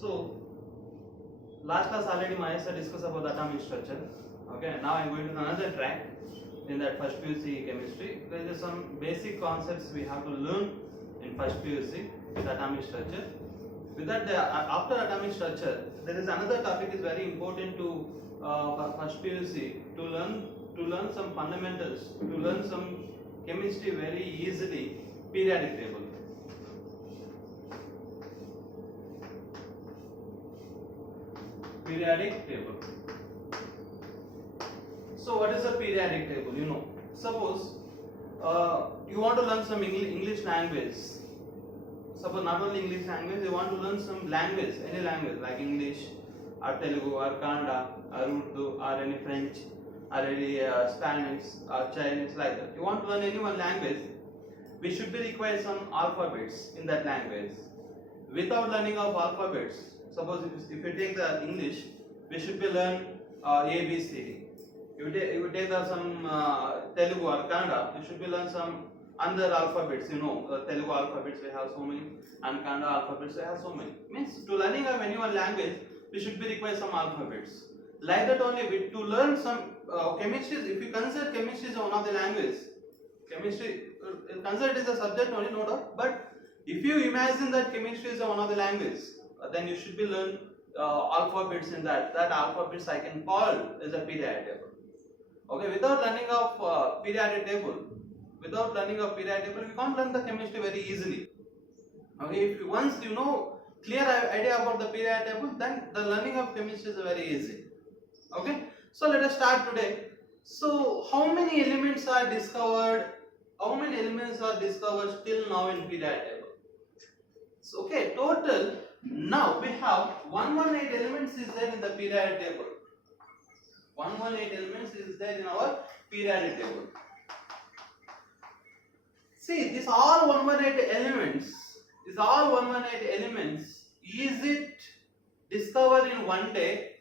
So last class already Mahesh discussed about the atomic structure. Okay, now I am going to another track in that first PUC chemistry. There is some basic concepts we have to learn in first PUC with atomic structure. With that, after atomic structure, there is another topic is very important to for first PUC to learn some fundamentals, to learn some chemistry very easily. Periodic table. Periodic table. So what is a periodic table? You know, suppose you want to learn some English language. Suppose not only English language, you want to learn some language, any language like English or Telugu or Kannada or Urdu or any French or any Spanish or Chinese, like that. You want to learn any one language, we should be required some alphabets in that language. Without learning of alphabets, suppose if you take the English, we should be learn A, B, C, D. If you take some Telugu or Kannada, you should be learn some other alphabets. You know, Telugu alphabets we have so many, and Kannada alphabets we have so many. Means to learning of any one language, we should be required some alphabets. Like that only, to learn some chemistry. If you consider chemistry as one of the language, chemistry consider it as a subject only, no doubt. But if you imagine that chemistry is one of the language, then you should be learn alphabets in that. That alphabets I can call as a periodic table. Okay, without learning of periodic table, we can't learn the chemistry very easily. Okay, if once you know clear idea about the periodic table, then the learning of chemistry is very easy. Okay, so let us start today. So how many elements are discovered? How many elements are discovered till now in periodic table? So okay, total now we have 118 elements is there in the periodic table. 118 elements is there in our periodic table. See, these all 118 elements. Is all 118 elements. Is it discovered in 1 day,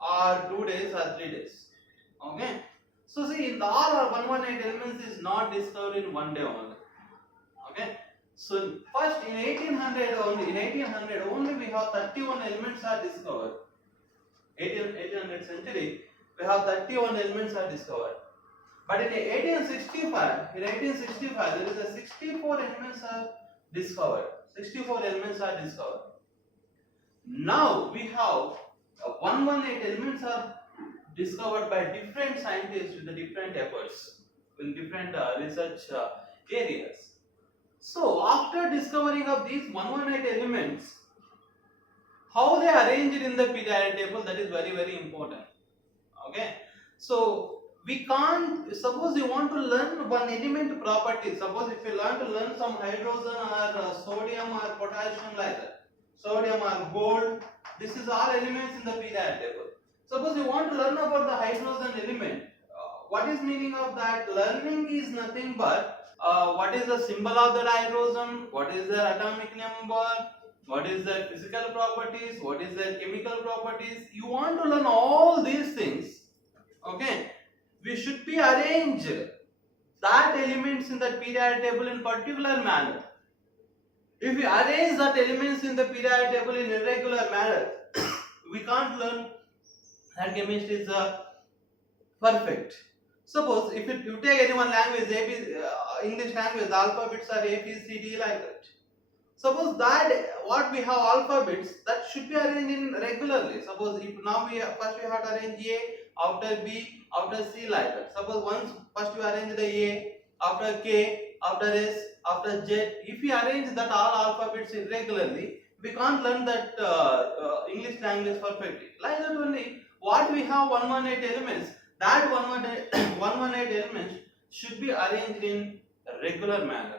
or 2 days, or 3 days? Okay. So see, in the all 118 elements is not discovered in 1 day only. Okay. So first in 1800 only we have 31 elements are discovered. 1800 century we have 31 elements are discovered. But in 1865 there is a 64 elements are discovered. 64 elements are discovered. Now we have 118 elements are discovered by different scientists with the different efforts in different research areas. So after discovering of these 118 elements, how they are arranged in the periodic table, that is very, very important. Okay, so we can't, suppose you want to learn one element property, suppose if you learn some hydrogen or sodium or potassium, like that, sodium or gold, this is all elements in the periodic table. Suppose you want to learn about the hydrogen element, what is meaning of that? Learning is nothing but what is the symbol of the hydrogen, what is their atomic number, what is their physical properties, what is their chemical properties. You want to learn all these things. Okay, we should be arranged that elements in the periodic table in particular manner. If we arrange that elements in the periodic table in irregular manner, we can't learn that chemistry is perfect. Suppose if you take any one language, English language, the alphabets are A, B, C, D, like that. Suppose that what we have alphabets, that should be arranged in regularly. Suppose if now first we have to arrange A, after B, after C, like that. Suppose once first we arrange the A, after K, after S, after Z. If we arrange that all alphabets irregularly, we can't learn that English language perfectly. Like that only, what we have 118 elements, that 118 elements should be arranged in regular manner.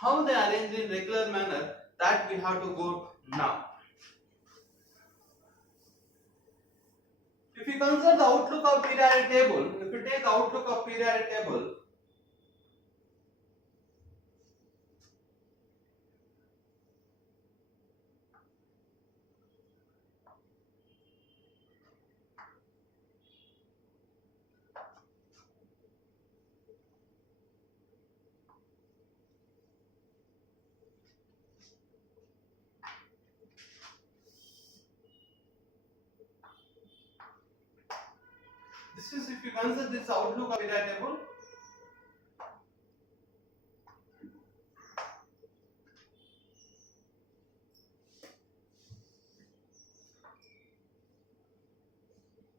How they are arranged in regular manner, that we have to go now. If you consider the outlook of periodic table, if you take outlook of periodic table, This is if you consider this outlook of periodic table.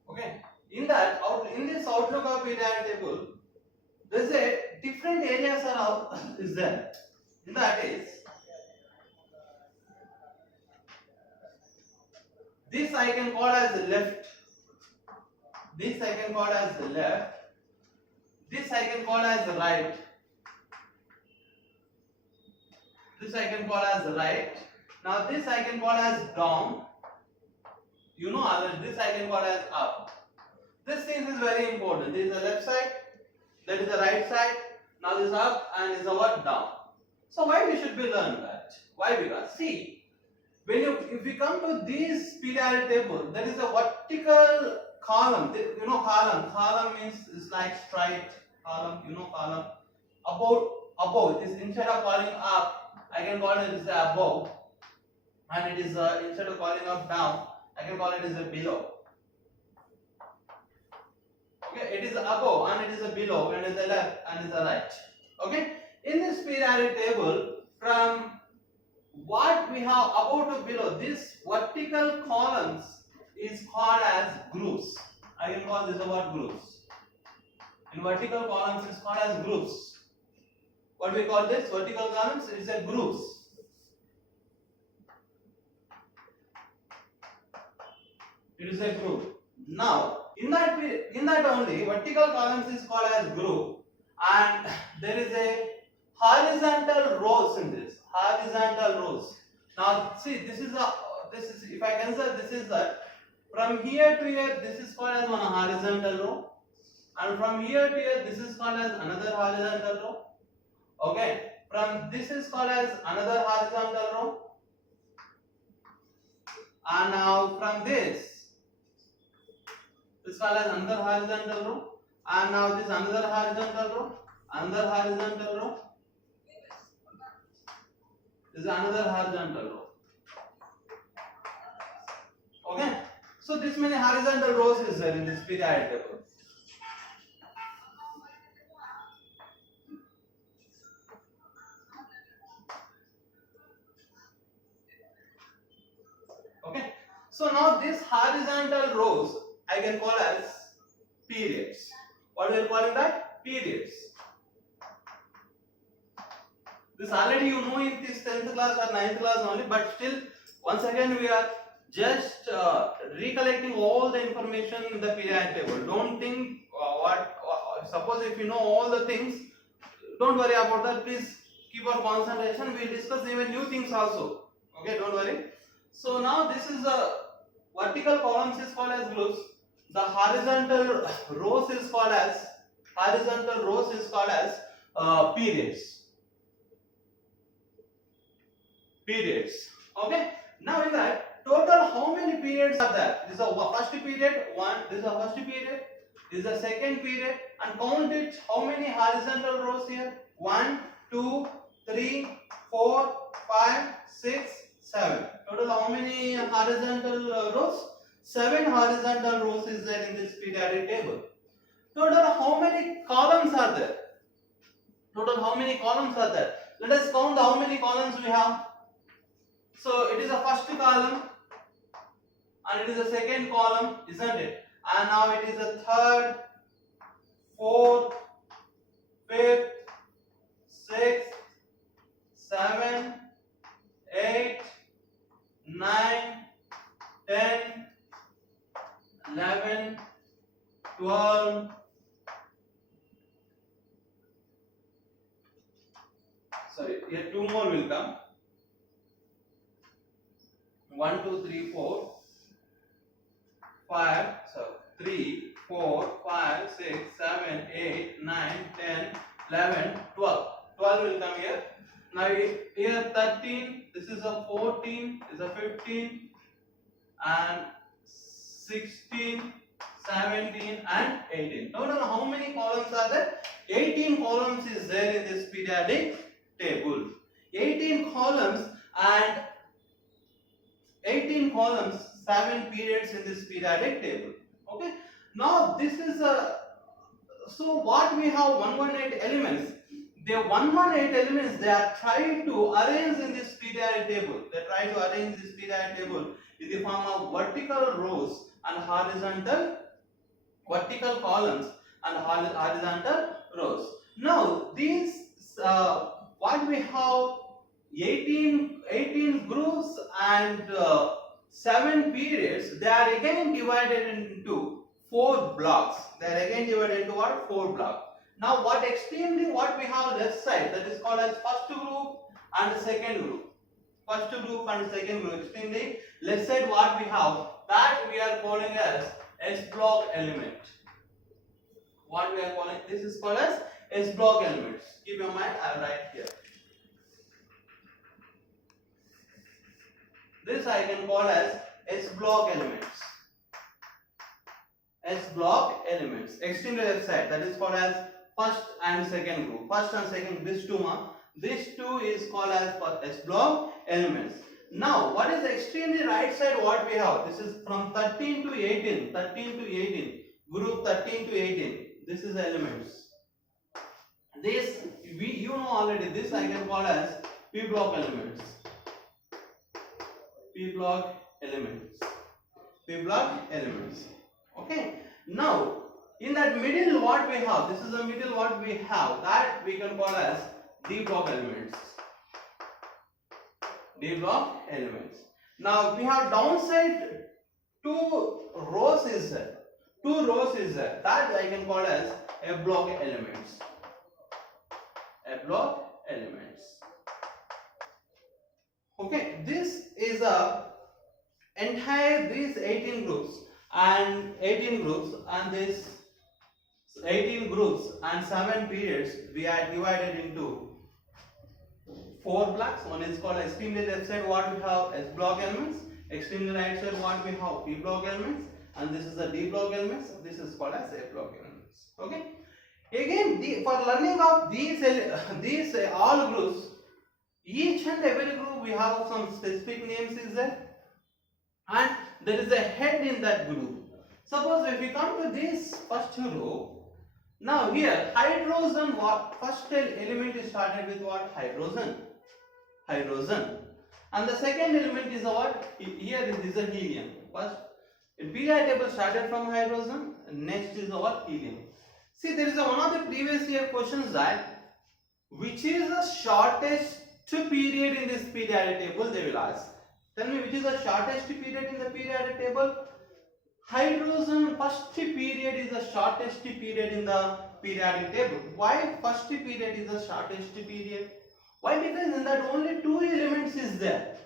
Okay, in this outlook of periodic table, there is a different areas are is there. In that is this I can call as the left. This I can call as the left. This I can call as the right. This I can call as the right. Now this I can call as down. You know others. This I can call as up. This thing is very important. This is the left side. That is the right side. Now this up and is what down. So why we should be learn that? Why? Because see, if we come to this periodic table, there is a vertical column. You know column means is like straight column. You know column. Above is instead of calling up, I can call it as above, and it is instead of calling up down, I can call it as a below. Okay, it is above and it is a below, and it is a left and it is a right. Okay, in this periodic table, from what we have above to below, this vertical columns is called as groups. I can call this about groups. In vertical columns is called as groups. What we call this vertical columns is a groups. It is a group. Now, in that only vertical columns is called as group, and there is a horizontal rows in this. Horizontal rows. Now, see, this is if I consider this is that from here to here, this is called as one horizontal row, and from here to here, this is called as another horizontal row. Okay, from this is called as another horizontal row, and now from this is called as another horizontal row, and now this another horizontal row, another horizontal row. This is another horizontal row. Okay, so this many horizontal rows is there in this periodic table. Okay, so now this horizontal rows I can call as periods. What we are calling that? Periods. This already you know in this 10th class or 9th class only, but still once again we are just recollecting all the information in the periodic table. Don't think suppose if you know all the things, don't worry about that. Please keep your concentration. We will discuss even new things also. Okay, don't worry. So now this is the vertical columns is called as groups. The horizontal rows is called as periods. Periods. Okay. Now in that total how many periods are there? This is the first period one. This is the first period. This is the second period. And count it. How many horizontal rows here? 1, 2, 3, 4, 5, 6, 7. Total how many horizontal rows? 7 horizontal rows is there in this periodic table. Total how many columns are there? Total how many columns are there? Let us count how many columns we have. So it is the first column and it is the second column, isn't it? And now it is the third, fourth, fifth, sixth, 7, 8, 9, 10, 11, 12, sorry, here 2 more will come. 1, 2, 3, 4, 5, so 3, 4, 5, 6, 7, 8, 9, 10, 11, 12. 12 will come here. Now here 13, this is a 14, this is a 15, and 16, 17, and 18. Now how many columns are there? 18 columns is there in this periodic table. 18 columns and 18 columns, 7 periods in this periodic table. Okay. Now this is a, so what we have 118 elements. The 118 elements, they are trying to arrange in this periodic table. They try to arrange this periodic table in the form of vertical rows and horizontal, vertical columns and horizontal rows. Now these what we have 18 groups and 7 periods. They are again divided into 4 blocks. They are again divided into what? 4 blocks. Now what we have left side, that is called as first group and second group. First group and second group. Extremely left side what we have, that we are calling as S block element. What we are calling, this is called as S block elements. Keep your mind, I will write here. This I can call as S block elements. S block elements. Extremely left side, that is called as first and second group. First and second, this two is called as S block elements. Now, what is the extremely right side? What we have? This is from 13 to 18. 13 to 18. Group 13 to 18. This is elements. This you know already. This I can call as P block elements. P block elements. P block elements. Okay. Now, in that middle, what we have? This is the middle. What we have? That we can call as D block elements. D block elements. Now we have downside 2 rows is there. 2 rows is there. That I can call as a block elements. A block elements. Okay, this is a entire these 18 groups and this 18 groups and 7 periods we are divided into 4 blocks. One is called extremely left side what we have S block elements, extremely right side what we have P block elements, and this is the D block elements. This is called as A block elements. Okay. Again, for learning of these all groups, each and every group we have some specific names is there, and there is a head in that group. Suppose if we come to this first row, now here hydrogen, what first element is started with what? Hydrogen. And the second element is what? Here is a helium. First periodic table started from hydrogen, next is what? Helium. See, there is one of the previous year questions that which is the shortest period in this periodic table, they will ask. Tell me which is the shortest period in the periodic table. Hydrogen first period is the shortest period in the periodic table. Why first period is the shortest period? Why? Because in that only 2 elements is there.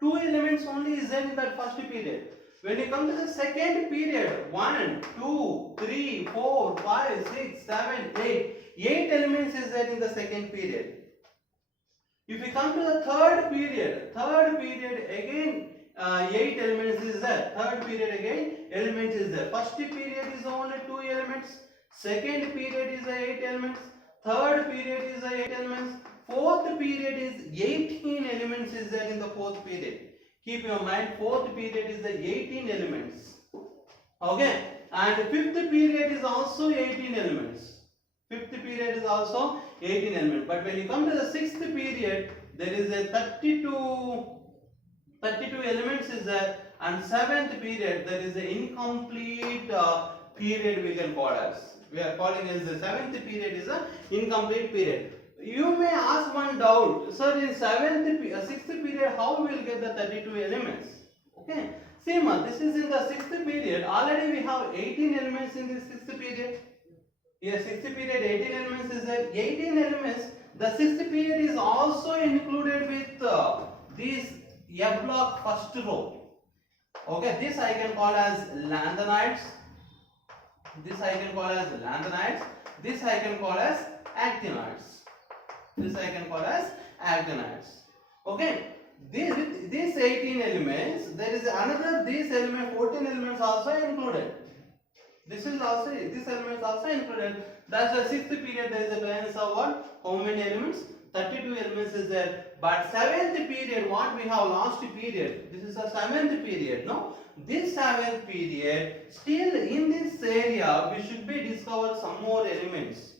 2 elements only is there in that first period. When you come to the second period, 1, 2, 3, 4, 5, 6, 7, 8. 8 elements is there in the second period. If you come to the third period again 8 elements is there. Third period again elements is there. First period is only 2 elements. Second period is 8 elements. Third period is 8 elements. Fourth period is 18 elements is there in the fourth period. Keep your mind, fourth period is the 18 elements. Okay, and fifth period is also 18 elements. Fifth period is also 18 elements. But when you come to the sixth period, there is a 32 elements is there, and seventh period there is an incomplete period we can call as. We are calling as the seventh period is a incomplete period. You may ask one doubt, sir, in sixth period, how we will get the 32 elements? Okay, same, this is in the sixth period. Already we have 18 elements in this sixth period. Here, sixth period, 18 elements is there. 18 elements. The sixth period is also included with this F block first row. Okay, this I can call as lanthanides. This I can call as lanthanides. This I can call as actinides. This I can call as actinides. Okay, these 18 elements, there is another, this element 14 elements also included. This element is also included. That's the sixth period. There is a balance of what? How many elements? 32 elements is there, but seventh period, what we have last period, this is a seventh period, no? This seventh period, still in this area, we should be discover some more elements.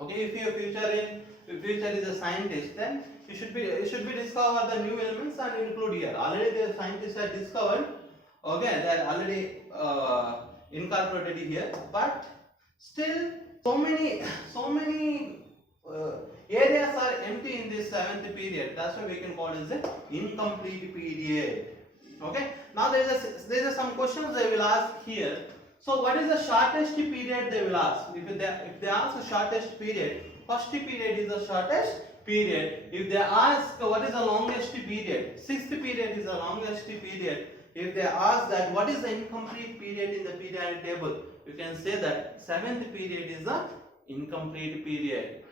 Okay, if your future is a scientist, then you should be discover the new elements and include here. Already the scientists have discovered. Okay, they are already incorporated here, but still so many areas are empty in this seventh period. That's why we can call it as an incomplete period. Okay. Now there is some questions they will ask here. So what is the shortest period they will ask? If they ask the shortest period, first period is the shortest period. If they ask what is the longest period, sixth period is the longest period. If they ask that what is the incomplete period in the periodic table, you can say that seventh period is the incomplete period.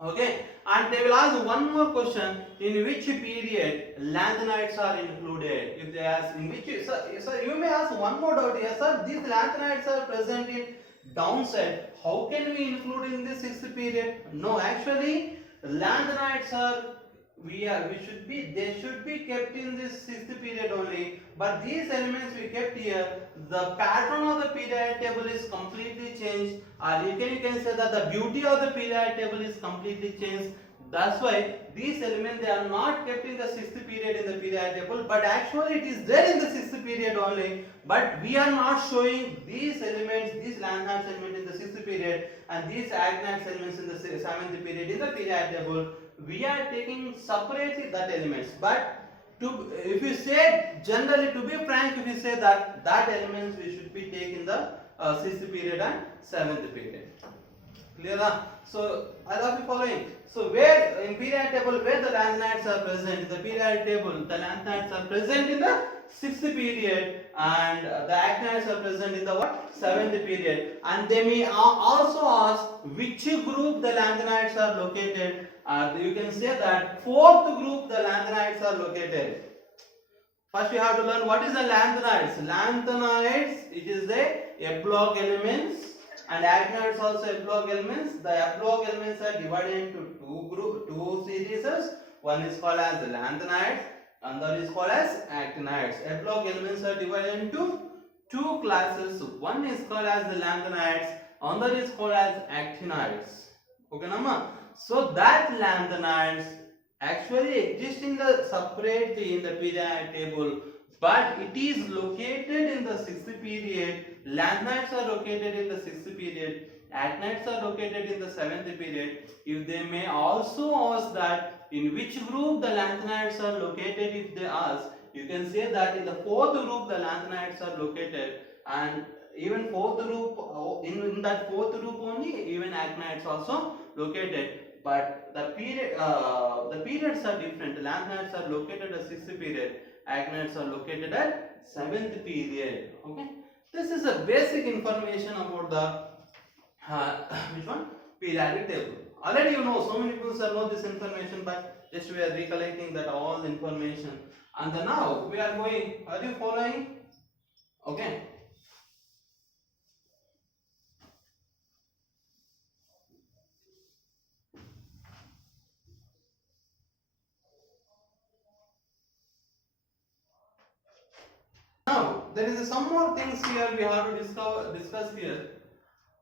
Okay, and they will ask one more question: in which period lanthanides are included? If they ask in which, sir, you may ask one more doubt here, sir. These lanthanides are present in downside. How can we include in the sixth period? No, actually, lanthanides are they should be kept in this sixth period only. But these elements we kept here, the pattern of the periodic table is completely changed, or you can say that the beauty of the periodic table is completely changed. That's why these elements, they are not kept in the sixth period in the periodic table, but actually it is there in the sixth period only. But we are not showing these elements, these lanthanides elements in the sixth period and these actinides elements in the seventh period in the periodic table. We are taking separately that elements. But if you say generally, to be frank, if you say that elements we should be taking the sixth period and seventh period. Clear? So I hope you following. So where in periodic table where the lanthanides are present, in the periodic table the lanthanides are present in the sixth period and the actinides are present in the what? Seventh period. And they may also ask which group the lanthanides are located. You can say that fourth group the lanthanides are located. First you have to learn what is the lanthanides. Lanthanides, it is the F-block elements, and actinides also F-block elements. The F-block elements are divided into two series. One is called as the lanthanides, another is called as actinides. F-block elements are divided into two classes. One is called as the lanthanides, another is called as actinides. Okay, Nama? So that lanthanides actually exist in the separately in the periodic table, but it is located in the sixth period. Lanthanides are located in the sixth period, actinides are located in the seventh period. If they may also ask that in which group the lanthanides are located, if they ask, you can say that in the fourth group the lanthanides are located, and even fourth group, in that fourth group only even actinides also located. But the periods are different. Lanthanides are located at sixth period, actinides are located at seventh period. Okay, this is a basic information about the which one? Periodic table. Already you know, so many people know this information, but just we are recollecting that all information. And then now we are going. Are you following? Okay. Now there is some more things here we have to discuss here.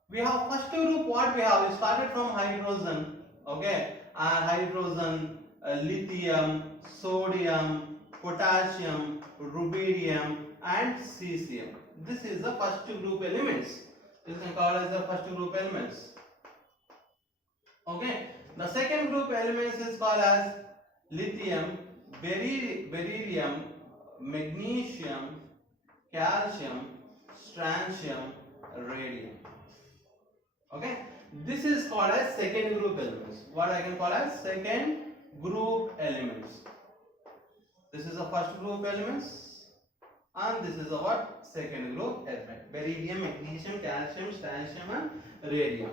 We have first group, what we have, we started from hydrogen, okay, and hydrogen, lithium, sodium, potassium, rubidium and cesium. This is the first group elements. This is called as the first group elements. Okay, the second group elements is called as lithium, beryllium, magnesium, calcium, strontium, radium. Okay, this is called as second group elements. What I can call as second group elements. This is the first group elements, and this is the what? Second group element. Beryllium, magnesium, calcium, strontium and radium.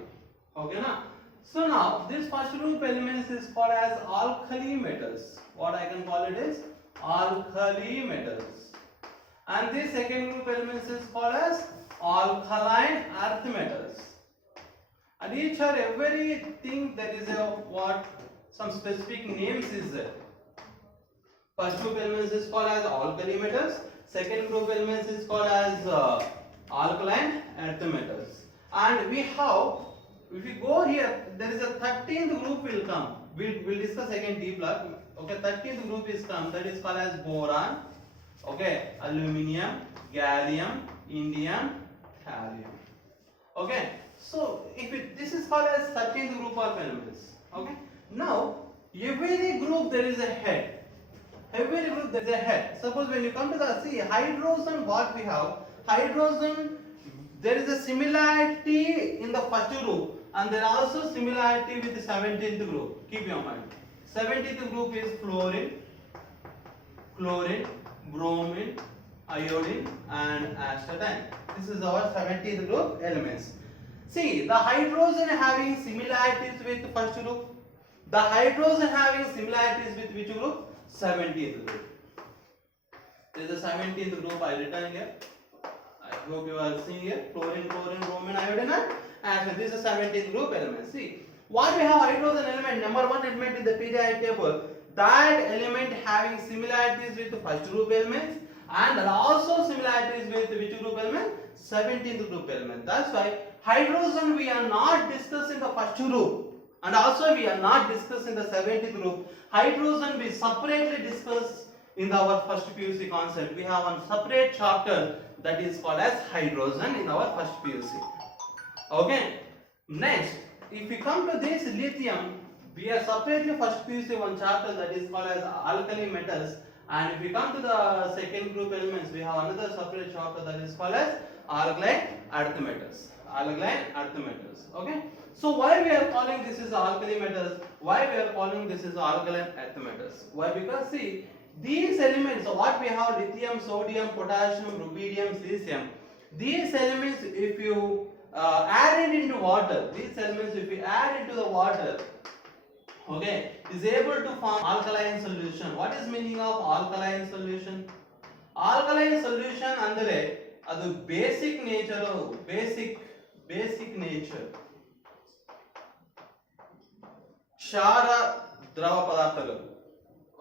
Okay, now. So now this first group elements is called as alkali metals. What I can call it is alkali metals. And this second group elements is called as alkaline earth metals. And each or everything there is a what some specific names is there. First group elements is called as alkali metals. Second group elements is called as alkaline earth metals. And we have, if we go here, there is a 13th group will come. We'll discuss again D block. Okay, 13th group is come. That is called as boron. Okay, aluminium, gallium, indium, thallium. Okay, so this is called as 13th group of elements. Okay, now every group there is a head. Every group there is a head. Suppose when you come to the hydrogen, what we have? Hydrogen, there is a similarity in the first group, and there are also similarity with the 17th group. Keep your mind. 17th group is fluorine, bromine, iodine, and astatine. This is our 17th group elements. See, the hydrogen having similarities with the first group. The hydrogen having similarities with which group? 17th group. This is the 17th group I written here. I hope you are seeing here. Fluorine, bromine, iodine, and this is the 17th group element. See, what we have hydrogen element, number one element in the periodic table. That element having similarities with the first group elements, and also similarities with which group element? 17th group element. That's why hydrogen we are not discussing the first group, and also we are not discussing the 17th group. Hydrogen we separately discuss in our first PUC concept. We have one separate chapter that is called as hydrogen in our first PUC. Okay. Next, if we come to this lithium, we are separately first PUC one chapter that is called as alkali metals. And if we come to the second group elements, we have another separate chapter that is called as alkaline earth metals. Alkaline earth metals. Okay. So why we are calling this is alkali metals? Why we are calling this is alkaline earth metals? Why? Because see, these elements, so what we have lithium, sodium, potassium, rubidium, cesium. These elements, if you add it into water, these elements if you add into the water, okay, is able to form alkaline solution. What is meaning of alkaline solution? Alkaline solution ಅಂದರೆ ಅದು basic nature, basic nature. ಕ್ಷಾರ ದ್ರವ ಪದಾರ್ಥಗಳು.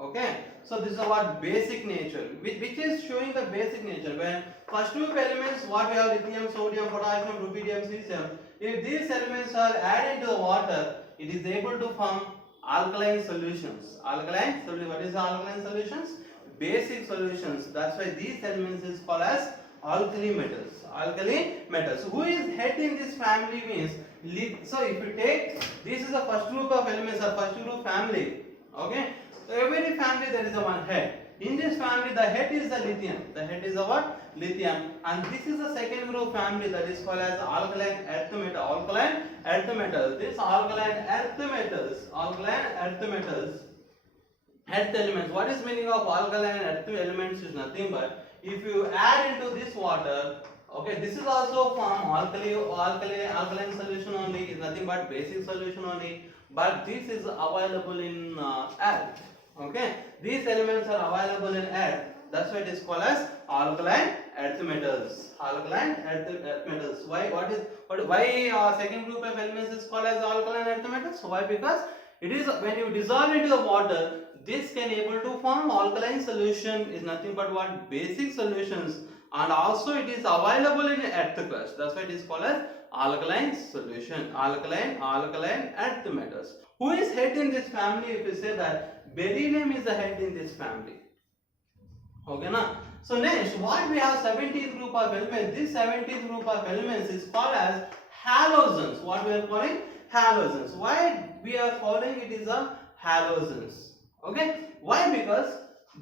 Okay, so this is what basic nature, which is showing the basic nature. When first group elements, what we have lithium, sodium, potassium, rubidium, cesium. If these elements are added to the water, it is able to form alkaline solutions. Alkaline solution. What is alkaline solutions? Basic solutions. That's why these elements is called as alkali metals. Alkali metals. Who is head in this family means. So if you take, this is the first group of elements or first group family. Okay. So every family there is a one head. In this family, the head is the lithium. The head is the what? Lithium. And this is the second group family that is called as alkaline earth metal. Alkaline earth metals. This alkaline earth metals. Alkaline earth metals. Earth elements. What is meaning of alkaline earth elements is nothing but if you add into this water. Okay, this is also from alkaline solution only. Is nothing but basic solution only. But this is available in earth. Okay, these elements are available in earth. That's why it is called as alkaline earth metals. Alkaline earth metals. Why? Why second group of elements is called as alkaline earth metals? Why? Because it is when you dissolve into the water, this can able to form alkaline solution. Is nothing but what? Basic solutions. And also it is available in earth crust. That's why it is called as alkaline solution. Alkaline earth metals. Who is head in this family? If you say that beryllium is the head in this family. Okay, na? So next, what we have 17th group of elements. This 17th group of elements is called as halogens. What we are calling? Halogens. Why we are calling it is a halogens? Okay. Why? Because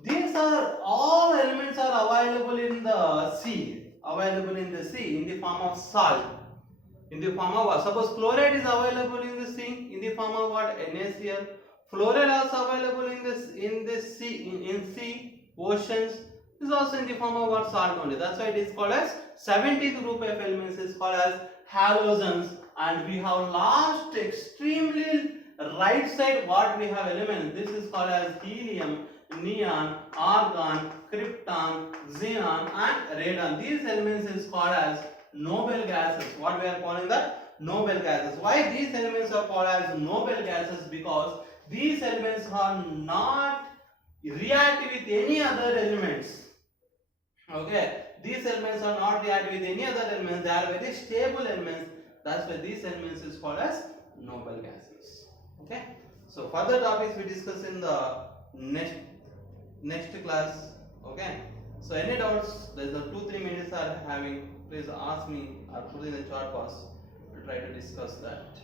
these are all elements are available in the sea. Available in the sea in the form of salt. In the form of what? Suppose chloride is available in the sea in the form of what? NaCl. Fluoride also available in the sea in sea, oceans. Is also in the form of what? Salt only. That's why it is called as 17th group of elements is called as halogens. And we have last extremely right side what we have elements. This is called as helium, neon, argon, krypton, xenon and radon. These elements is called as noble gases. What we are calling that? noble gases. Why these elements are called as noble gases? Because these elements are not react with any other elements. Okay, these elements are not react with any other elements. They are very stable elements. That's why these elements is called as noble gases. Okay. So further topics we discuss in the next class. Okay. So any doubts? There's a 2-3 minutes are having. Please ask me or put in the chat box to try to discuss that.